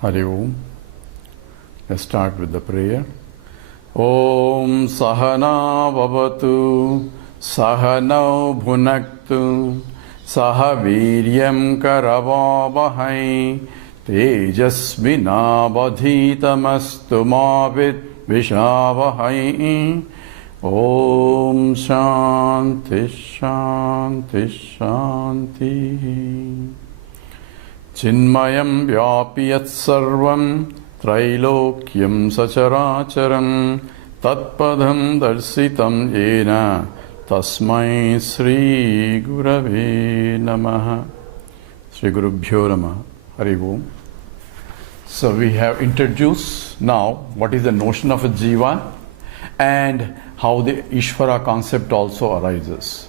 Hari Om. Let's start with the prayer. Om Sahana Vavatu Sahanau Bhunaktu Sahaviryam Karavavahai Tejasvinavadhitamastu Mavit Vishavahai. Om Shanti Shanti Shanti. Chinmayam Vyapiyat Sarvam Trailokyam Sacharacharam Tatpadam Darsitam Yena Tasmai Sri Gurave Namaha. Sri Gurubhyo Namaha. Hari Om. So we have introduced now what is the notion of a jiva and how the Ishvara concept also arises.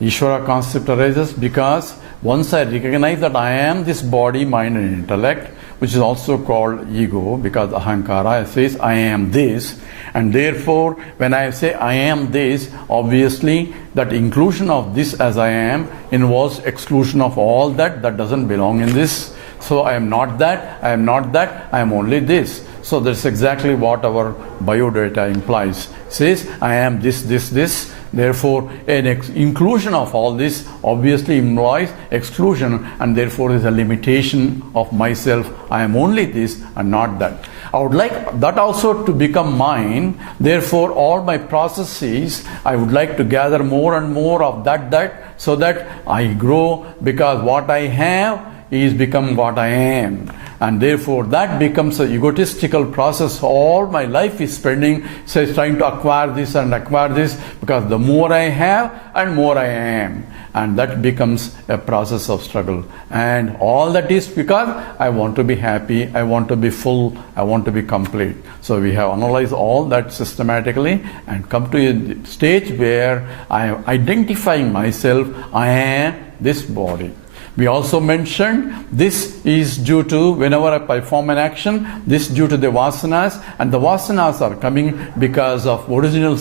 Ishvara concept arises because once I recognize that I am this body, mind and intellect, which is also called ego, because Ahankara says I am this, and therefore when I say I am this, obviously that inclusion of this as I am involves exclusion of all that doesn't belong in this. So I am not that, I am not that, I am only this. So that's exactly what our biodata implies. It says I am this, this, this. Therefore, an inclusion of all this obviously implies exclusion, and therefore is a limitation of myself. I am only this and not that. I would like that also to become mine. Therefore, all my processes, I would like to gather more and more of that, so that I grow, because what I have is become what I am. And therefore that becomes an egotistical process. All my life is spending trying to acquire this and acquire this, because the more I have and more I am, and that becomes a process of struggle. And all that is because I want to be happy, I want to be full, I want to be complete. So we have analyzed all that systematically and come to a stage where I am identifying myself, I am this body. We also mentioned this is due to, whenever I perform an action, this due to the vasanas, and the vasanas are coming because of original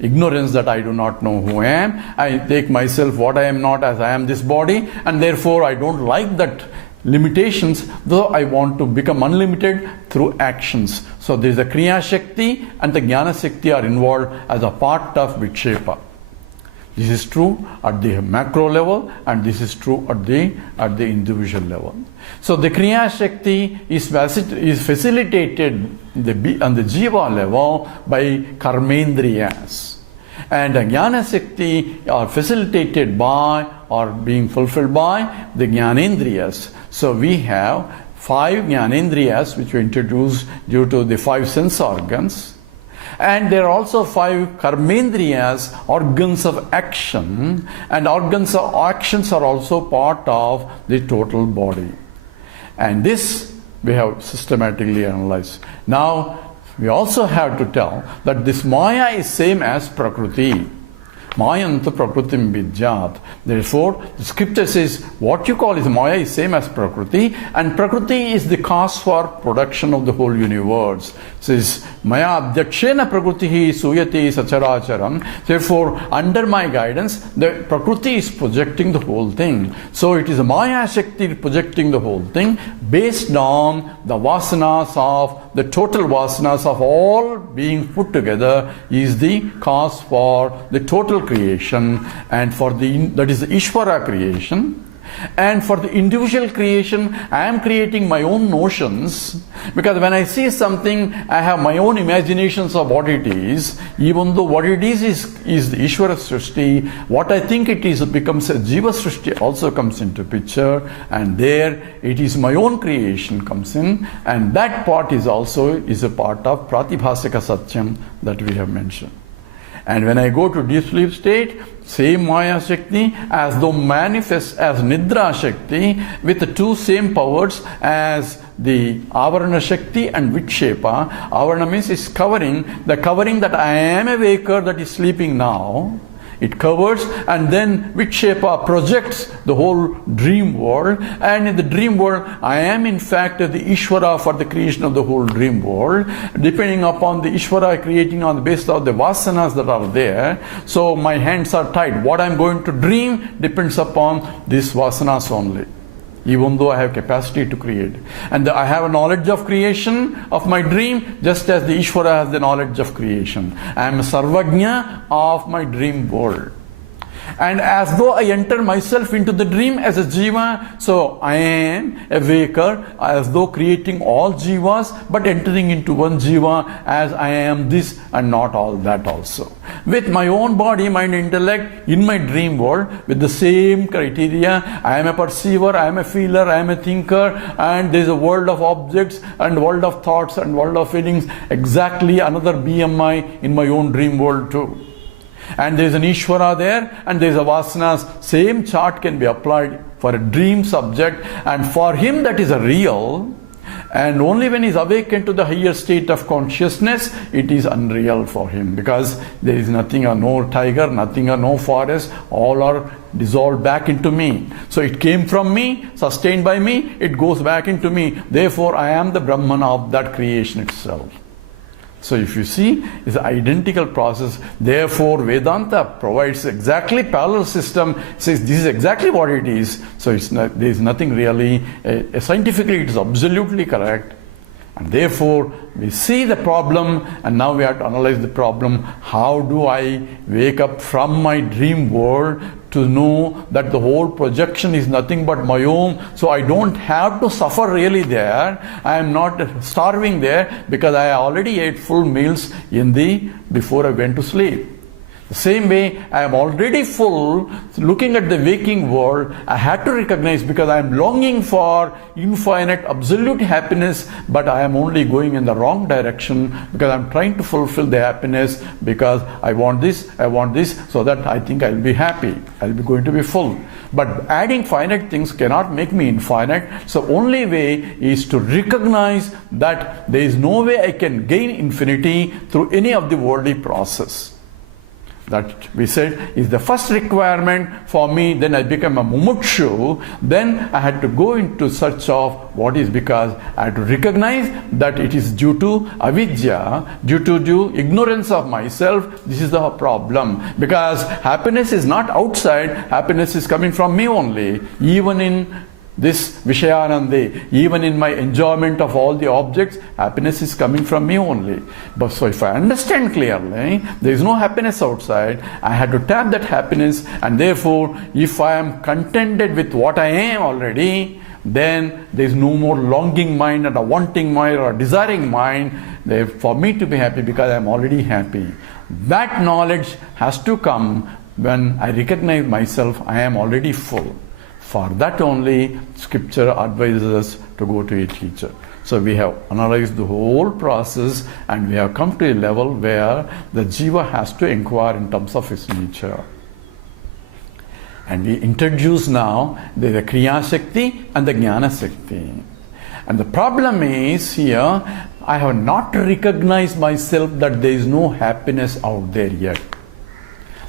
ignorance that I do not know who I am. I take myself what I am not as I am this body, and therefore I don't like that limitations, though I want to become unlimited through actions. So there is a Kriya Shakti and the Jnana Shakti are involved as a part of Vikshepa. This is true at the macro level, and this is true at the individual level. So the Kriya Shakti is facilitated on the Jiva level by Karmendriyas, and the Jnana Shakti are facilitated by or being fulfilled by the Jnanendriyas. So we have 5 Jnanendriyas which were introduced due to the 5 sense organs. And there are also 5 karmendriyas, organs of action, and organs of actions are also part of the total body. And this we have systematically analyzed. Now we also have to tell that this Maya is same as Prakriti. Mayanta Prakritim Vidyat. Therefore, the scripture says what you call is Maya is same as Prakriti, and Prakriti is the cause for production of the whole universe. It says Maya Adhyakshena Prakritihi Suyati Sacharacharam. Therefore, under my guidance, the Prakriti is projecting the whole thing. So it is Maya Shakti projecting the whole thing based on the vasanas of the total vasanas of all being put together is the cause for the total creation, and for that is the Ishvara creation. And for the individual creation, I am creating my own notions, because when I see something, I have my own imaginations of what it is, even though what it is the Ishvara Srishti. What I think it is becomes a Jiva Srishti also comes into picture, and there it is my own creation comes in, and that part is also a part of Pratibhasika Satyam that we have mentioned. And when I go to deep sleep state, same Maya Shakti as though manifests as Nidra Shakti with the 2 same powers as the Avarana Shakti and Vikshepa. Avarana means is covering, the covering that I am a waker that is sleeping now. It covers, and then Vikshepa projects the whole dream world, and in the dream world I am in fact the Ishvara for the creation of the whole dream world, depending upon the Ishvara creating on the basis of the vasanas that are there. So my hands are tied. What I am going to dream depends upon these vasanas only. even though I have capacity to create. And I have a knowledge of creation of my dream, just as the Ishvara has the knowledge of creation. I am a Sarvajna of my dream world. And as though I enter myself into the dream as a jiva, so I am a waker, as though creating all jivas, but entering into one jiva as I am this and not all that also. With my own body, mind, intellect, in my dream world, with the same criteria, I am a perceiver, I am a feeler, I am a thinker, and there is a world of objects and world of thoughts and world of feelings, exactly another BMI in my own dream world too. And there is an Ishvara there, and there is a Vasanas. Same chart can be applied for a dream subject, and for him that is a real, and only when he is awakened to the higher state of consciousness, it is unreal for him, because there is nothing or no tiger, nothing or no forest, all are dissolved back into me. So it came from me, sustained by me, it goes back into me. Therefore I am the Brahman of that creation itself. So if you see, it's an identical process. Therefore, Vedanta provides exactly parallel system, says this is exactly what it is. So it's not, there is nothing really, scientifically it is absolutely correct. And therefore, we see the problem, and now we have to analyze the problem. How do I wake up from my dream world to know that the whole projection is nothing but my own, so I don't have to suffer really there. I am not starving there because I already ate full meals before I went to sleep. The same way, I am already full. Looking at the waking world, I had to recognize, because I am longing for infinite absolute happiness, but I am only going in the wrong direction, because I am trying to fulfill the happiness because I want this, so that I think I will be happy, I will be going to be full. But adding finite things cannot make me infinite. So only way is to recognize that there is no way I can gain infinity through any of the worldly process. That we said is the first requirement for me. Then I become a mumukshu. Then I had to go into search of what is, because I had to recognize that it is due to avidya, due to ignorance of myself. This is the problem, because happiness is not outside, happiness is coming from me only. Even in this Vishayanande, even in my enjoyment of all the objects, happiness is coming from me only. But so if I understand clearly, there is no happiness outside, I had to tap that happiness, and therefore, if I am contented with what I am already, then there is no more longing mind and a wanting mind or a desiring mind for me to be happy, because I am already happy. That knowledge has to come when I recognize myself, I am already full. For that only, scripture advises us to go to a teacher. So we have analyzed the whole process, and we have come to a level where the jiva has to inquire in terms of his nature. And we introduce now the Kriya Shakti and the Jnana Shakti. And the problem is here, I have not recognized myself that there is no happiness out there yet.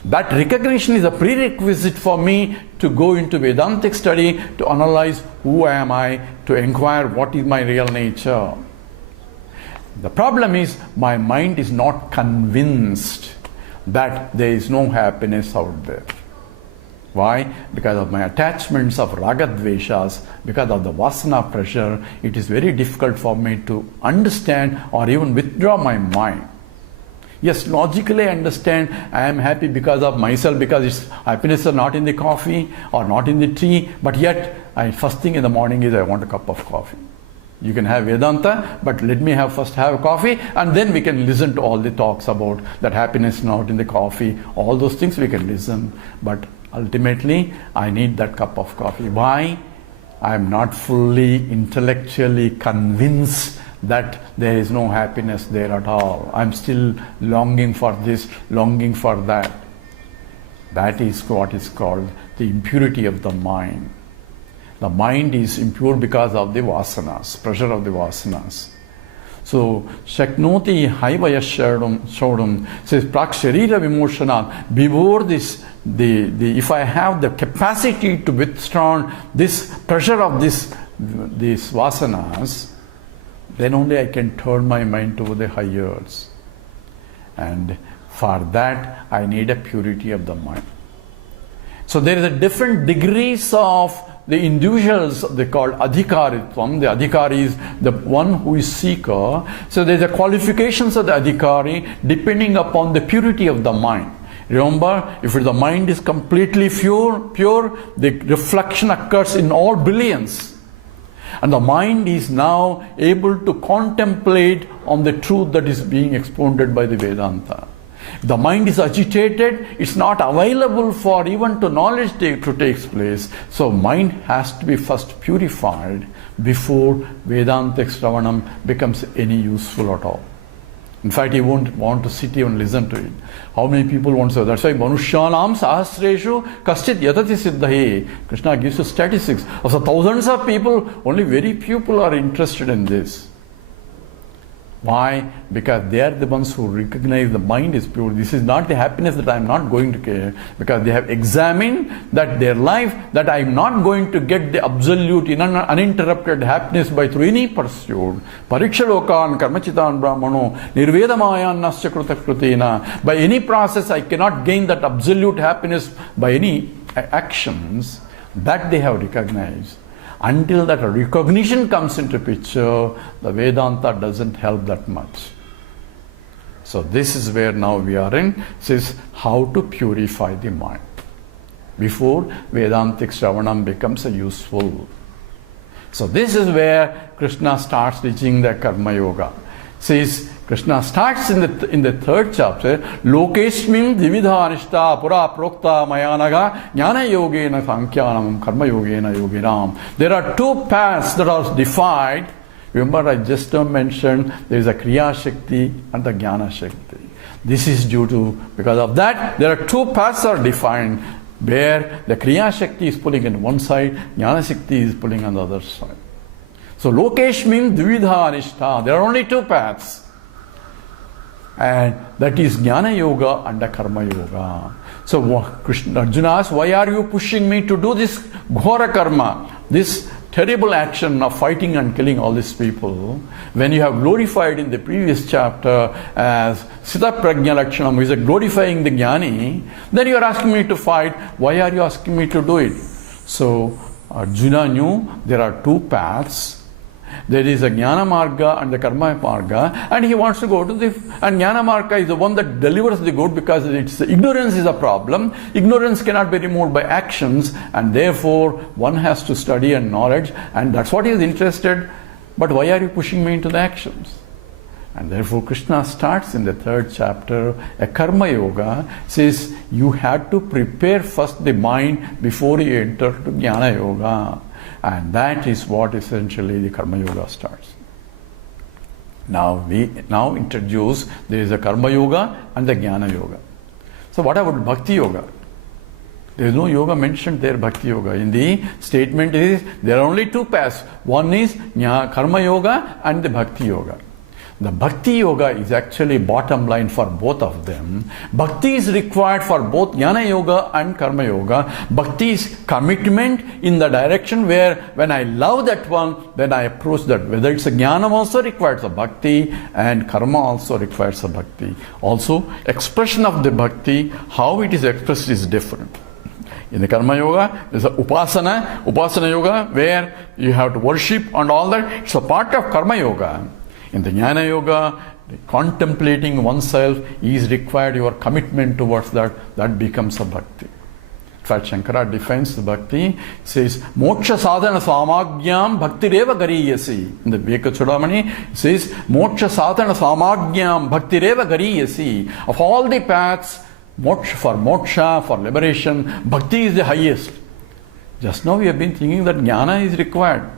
That recognition is a prerequisite for me to go into Vedantic study, to analyze who am I, to inquire what is my real nature. The problem is, my mind is not convinced that there is no happiness out there. Why? Because of my attachments of ragadveshas, because of the vasana pressure, it is very difficult for me to understand or even withdraw my mind. Yes, logically I understand I am happy because of myself, because its happiness is not in the coffee or not in the tea, but yet first thing in the morning is I want a cup of coffee. You can have Vedanta, but let me first have a coffee, and then we can listen to all the talks about that happiness not in the coffee. All those things we can listen, but ultimately I need that cup of coffee. Why? I am not fully intellectually convinced that there is no happiness there at all. I am still longing for this, longing for that. That is what is called the impurity of the mind. The mind is impure because of the vasanas, pressure of the vasanas. So, Shaknoti Haivaya Shodum says, Prak Sharira Vimoshanat, before this, if I have the capacity to withstand this pressure of these vasanas, then only I can turn my mind to the highers. And for that, I need a purity of the mind. So there is a different degrees of the individuals they call adhikaritvam. The adhikari is the one who is seeker. So there are qualifications of the adhikari depending upon the purity of the mind. Remember, if the mind is completely pure, the reflection occurs in all billions. And the mind is now able to contemplate on the truth that is being expounded by the Vedanta. If the mind is agitated, it's not available for even to knowledge to take place. So mind has to be first purified before Vedanta Shravanam becomes any useful at all. In fact, he won't want to sit here and listen to it. How many people want to say? That's why Manushyanam Sahasreshu Kaschit Yatati Siddhahe. Krishna gives you statistics. Of the thousands of people, only very few people are interested in this. Why? Because they are the ones who recognize the mind is pure. This is not the happiness that I am not going to care. Because they have examined that their life, that I am not going to get the absolute uninterrupted happiness by through any pursuit. Parikshalokan karmachitan brahmano nirvedamayan nasya krutakrutina. By any process I cannot gain that absolute happiness by any actions. That they have recognized. Until that recognition comes into picture, the Vedanta doesn't help that much. So this is where now we are in. This is how to purify the mind before Vedantic Shravanam becomes a useful. So this is where Krishna starts teaching the Karma Yoga. Says Krishna starts in the third chapter, Lokeshmin Dividha Anishta Pura Prokta Mayanaga Jnana Yogena Sankyanam Karma Yogena Yoginam. There are two paths that are defined. Remember, I just mentioned there is a Kriya Shakti and the Jnana Shakti. This is due to, because of that, there are two paths are defined where the Kriya Shakti is pulling on one side, Jnana Shakti is pulling on the other side. So Lokeshmin Dvidha Anishta. There are only two paths. And that is Jnana Yoga and the Karma Yoga. So Krishna, Arjuna asks, why are you pushing me to do this Ghora Karma? This terrible action of fighting and killing all these people, when you have glorified in the previous chapter as Sita Prajna Lakshanam, is glorifying the Jnani, then you are asking me to fight. Why are you asking me to do it? So Arjuna knew there are two paths. There is a Jnana Marga and the Karma Marga, and he wants to go to the, and Jnana Marga is the one that delivers the good, because it's ignorance is a problem. Ignorance cannot be removed by actions, and therefore one has to study and knowledge, and that's what he is interested. But why are you pushing me into the actions? And therefore Krishna starts in the third chapter, a Karma Yoga, says you have to prepare first the mind before you enter to Jnana Yoga. And that is what essentially the Karma Yoga starts. Now we introduce, there is a Karma Yoga and the Jnana Yoga. So what about Bhakti Yoga? There is no yoga mentioned there, Bhakti Yoga. In the statement is, there are only two paths. One is Karma Yoga and the Bhakti Yoga. The Bhakti Yoga is actually bottom line for both of them. Bhakti is required for both Jnana Yoga and Karma Yoga. Bhakti is commitment in the direction where when I love that one, then I approach that. Whether it's a Jnana also requires a Bhakti, and Karma also requires a Bhakti. Also, expression of the Bhakti, how it is expressed is different. In the Karma Yoga, there's a Upasana Yoga, where you have to worship and all that. It's a part of Karma Yoga. In the Jnana Yoga, contemplating oneself is required, your commitment towards that becomes a Bhakti. In fact, Shankara defines the Bhakti, says, Moksha sadhana samagyam bhaktireva gariyasi. In the Viveka Chudamani, it says, Moksha sadhana samagyam bhaktireva gariyasi. Of all the paths, moksha, for liberation, Bhakti is the highest. Just now we have been thinking that Jnana is required.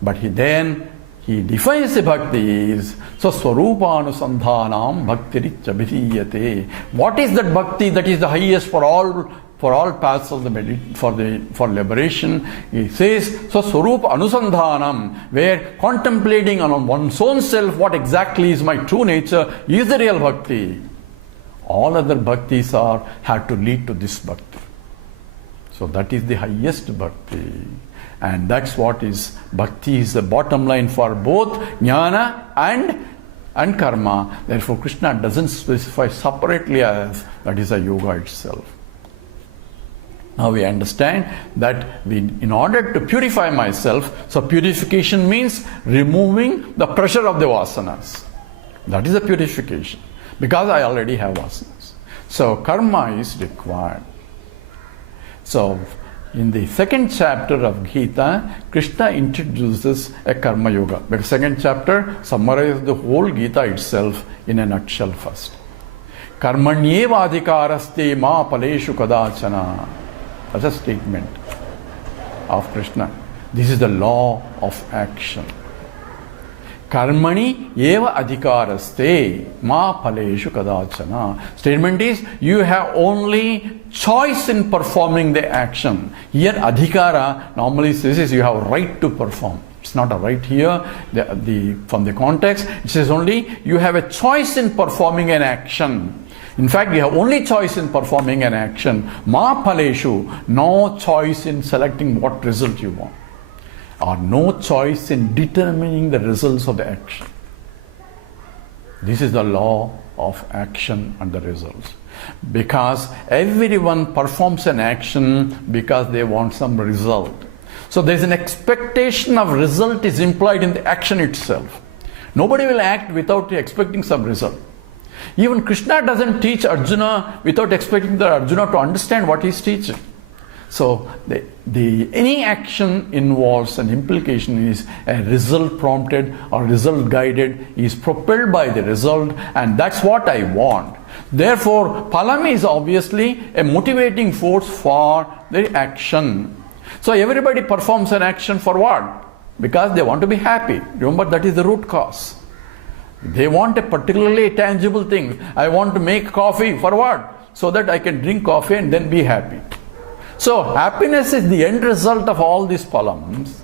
But he defines the Bhakti is, so Swarupānusandhānām bhaktiricca vidhīyate. What is that Bhakti that is the highest for all paths of the for liberation? He says, so Swarupa Anusandhanam, where contemplating on one's own self what exactly is my true nature is the real Bhakti. All other Bhaktis have to lead to this Bhakti. So that is the highest Bhakti. And that's what is Bhakti is the bottom line for both Jnana and Karma. Therefore Krishna doesn't specify separately as that is a yoga itself. Now we understand that in order to purify myself, so purification means removing the pressure of the vasanas. That is the purification, because I already have vasanas. So karma is required. So in the second chapter of Gita, Krishna introduces a karma yoga. The second chapter summarizes the whole Gita itself in a nutshell first. Karmanyeva adhikaraste ma paleshu kadachana. That's a statement of Krishna. This is the law of action. Karmani eva adhikaraste ma paleshu kadachana. Statement is, you have only choice in performing the action. Here adhikara normally says you have a right to perform. It's not a right here. From the context, it says only you have a choice in performing an action. In fact, you have only choice in performing an action. Ma paleshu, no choice in selecting what result you want, or no choice in determining the results of the action. This is the law of action and the results. Because everyone performs an action because they want some result. So there is an expectation of result is implied in the action itself. Nobody will act without expecting some result. Even Krishna doesn't teach Arjuna without expecting the Arjuna to understand what he's teaching. So any action involves an implication, is a result prompted or result guided, is propelled by the result, and that's what I want. Therefore, palam is obviously a motivating force for the action. So everybody performs an action for what? Because they want to be happy. Remember, that is the root cause. They want a particularly tangible thing. I want to make coffee for what? So that I can drink coffee and then be happy. So happiness is the end result of all these palams.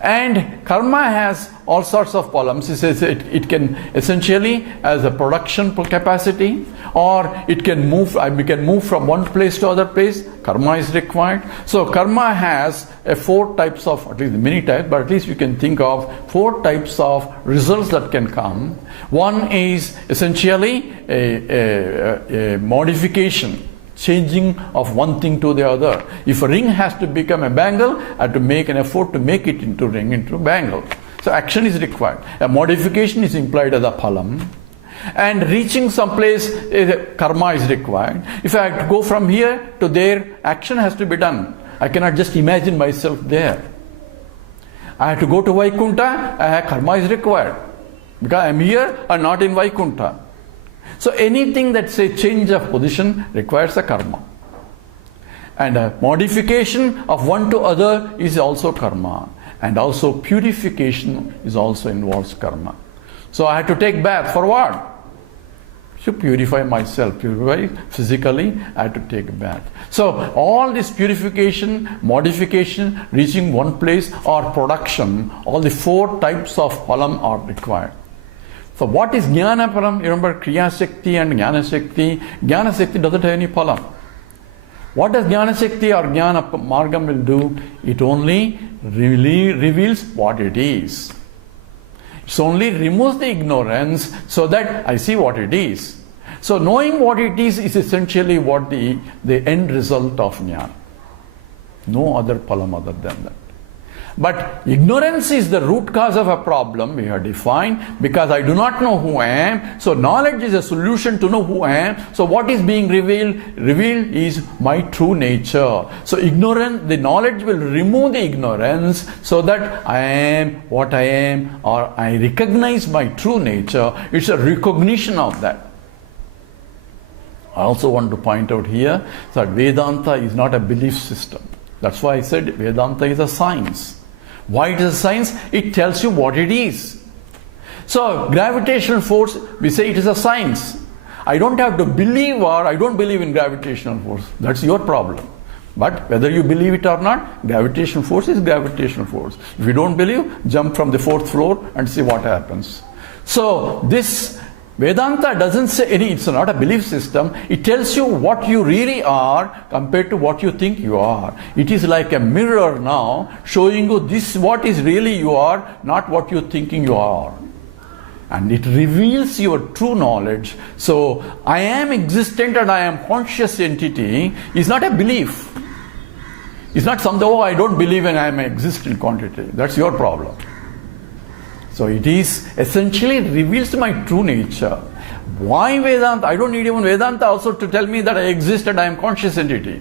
And karma has all sorts of palams. It says it can essentially as a production capacity, or it can move. We can move from one place to other place. Karma is required. So karma has four types of, at least many types, but at least you can think of four types of results that can come. One is essentially a modification, changing of one thing to the other. If a ring has to become a bangle, I have to make an effort to make it into ring, into bangle. So action is required. A modification is implied as a palam. And reaching some place, karma is required. If I have to go from here to there, action has to be done. I cannot just imagine myself there. I have to go to Vaikuntha, karma is required. Because I am here and not in Vaikuntha. So anything that says change of position requires a karma. And a modification of one to other is also karma. And also purification is also involves karma. So I have to take bath for what? To purify myself, purify physically, I have to take a bath. So all this purification, modification, reaching one place or production, all the four types of palam are required. So what is Jnana Palam? You remember Kriya Shakti and Jnana Shakti. Jnana Shakti doesn't have any palam. What does Jnana Shakti or Jnana Margam will do? It only really reveals what it is. It only removes the ignorance so that I see what it is. So knowing what it is essentially what the end result of Jnana. No other palam other than that. But ignorance is the root cause of a problem we have defined, because I do not know who I am. So knowledge is a solution to know who I am. So what is being revealed? Revealed is my true nature. So ignorance, the knowledge will remove the ignorance so that I am what I am, or I recognize my true nature. It's a recognition of that. I also want to point out here that Vedanta is not a belief system. That's why I said Vedanta is a science. Why it is a science? It tells you what it is. So gravitational force, we say it is a science. I don't have to believe, or I don't believe in gravitational force. That's your problem. But whether you believe it or not, gravitational force is gravitational force. If you don't believe, jump from the 4th floor and see what happens. So this Vedanta doesn't say it's not a belief system. It tells you what you really are compared to what you think you are. It is like a mirror now showing you this what is really you are, not what you're thinking you are. And it reveals your true knowledge. So I am existent and I am conscious entity is not a belief. It's not something, oh, I don't believe in I am an existent quantity. That's your problem. So it is essentially reveals my true nature. Why Vedanta? I don't need even Vedanta also to tell me that I exist and I am conscious entity.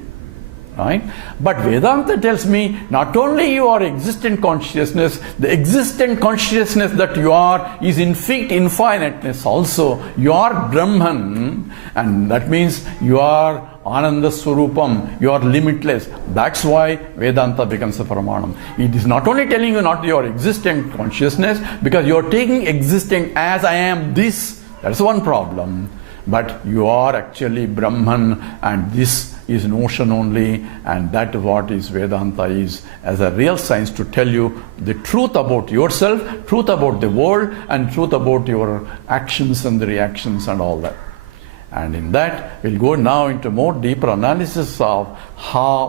Right? But Vedanta tells me not only you are existent consciousness, the existent consciousness that you are is in fact infiniteness also. You are Brahman, and that means you are Ananda Swarupam, you are limitless. That's why Vedanta becomes a Pramanam. It is not only telling you not your existent consciousness, because you are taking existing as I am this. That's one problem. But you are actually Brahman, and this is notion only, and that what is Vedanta is as a real science to tell you the truth about yourself, truth about the world, and truth about your actions and the reactions and all that. And in that, we'll go now into more deeper analysis of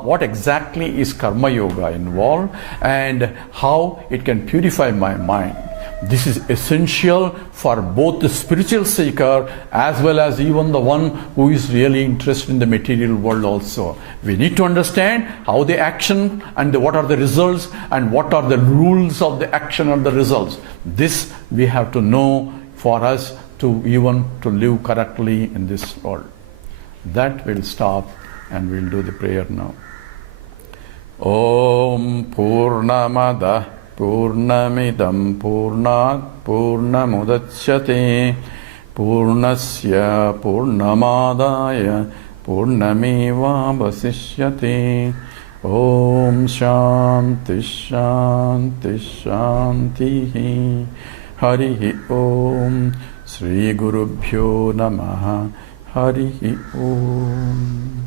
what exactly is Karma Yoga involved and how it can purify my mind. This is essential for both the spiritual seeker as well as even the one who is really interested in the material world also. We need to understand how the action and what are the results and what are the rules of the action and the results. This we have to know for us to even to live correctly in this world. That will stop and we'll do the prayer now. Om Purnamada Purnamidam Purnat Purnamudachyate Purnasya Purnamadaya Purnameva Vasishyate. Om Shanti Shanti Shanti. Harihi Om. Shri Gurubhyo Namaha. Harihi Om.